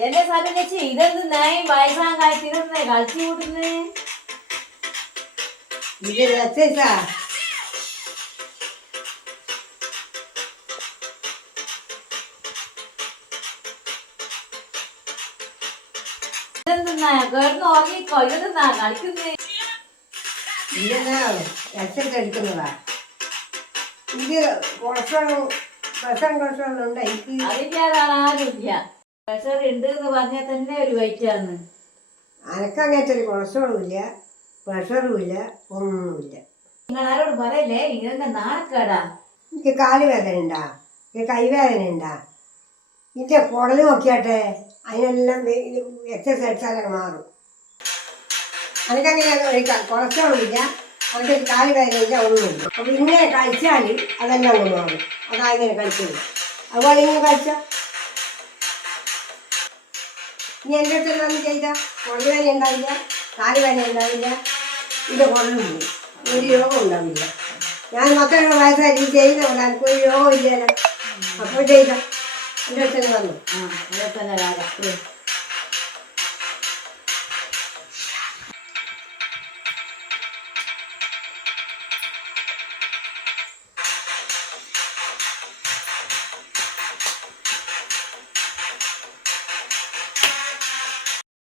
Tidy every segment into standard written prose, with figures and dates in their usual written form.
എന്റെ സ്ഥലം വെച്ച് ഇതെന്തായി വയസ്സാൻ കാഴ്ച കളിച്ചു കൂട്ടുന്നേ ഇത് എക്സസൈസാ. ഇതെന്താ കേൾന്ന് ഉറങ്ങിക്കോ ഇതെന്താ കളിക്കുന്നേ ഇതെന്നാ എക്സസൈസ് എടുക്കുന്നതാ. ഇത് കൊളസ്ട്രോളും കൊളസ്ട്രോളും ഉണ്ട് എനിക്ക്. അതില്ലാതാണ് ആരുമില്ല. പ്രഷർ ഉണ്ട് എന്ന് പറഞ്ഞാൽ തന്നെ ഒരു വൈറ്റാണ്. അനക്കങ്ങനത്തെ ഒരു കൊളസ്ട്രോളും ഇല്ല, പ്രഷറും ഇല്ല, ഒന്നുമില്ല. നിങ്ങൾ ആരോട് പറയല്ലേ ഇതെന്താ നാണക്കേടാ. എനിക്ക് കാല് വേദന ഉണ്ടാ, എനിക്ക് കൈവേദന ഉണ്ടാ, ഇതിൻ്റെ കുടല് നോക്കിയാട്ടെ അതിനെല്ലാം എക്സസൈസ് അടിച്ചാലൊക്കെ മാറും. എനിക്കങ്ങനെ കൊളസ്ട്രോളും ഇല്ല, അവൻ്റെ കാല് വേദനയില്ല, ഒന്നുമില്ല. അപ്പോൾ ഇങ്ങനെ കഴിച്ചാൽ അതെല്ലാം കൊണ്ട് മാറും. അതാ ഇങ്ങനെ കഴിക്കുന്നത്. അതുപോലെ ഇങ്ങനെ കഴിച്ചാൽ ഇനി എൻ്റെ അടുത്ത് വന്ന് ചെയ്താൽ കുടല് വേദന ഉണ്ടാവില്ല, കാല് വേദന ഉണ്ടാവില്ല, ഇതിൻ്റെ കുടലും പോയി, ഒരു രോഗം ഉണ്ടാവില്ല. ഞാൻ 10 വയസ്സായി ചെയ്യുന്ന പോലെ എനിക്കൊരു രോഗം ഇല്ലല്ലോ. അപ്പോൾ ചെയ്താൽ എൻ്റെ അടുത്ത് വന്നു.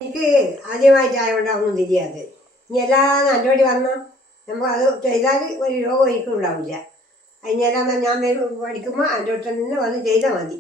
എനിക്ക് ആദ്യമായിട്ടായതുകൊണ്ട് ഒന്നും തിരിയാതെ. ഇനി എല്ലാം നല്ലപടി വന്നാൽ നമുക്ക് അത് ചെയ്താൽ ഒരു രോഗം എനിക്കും ഉണ്ടാവില്ല. അതിനെല്ലാം ഞാൻ പഠിക്കുമ്പോൾ എൻ്റെ അടുത്ത് തന്നെ വന്ന് ചെയ്താൽ മതി.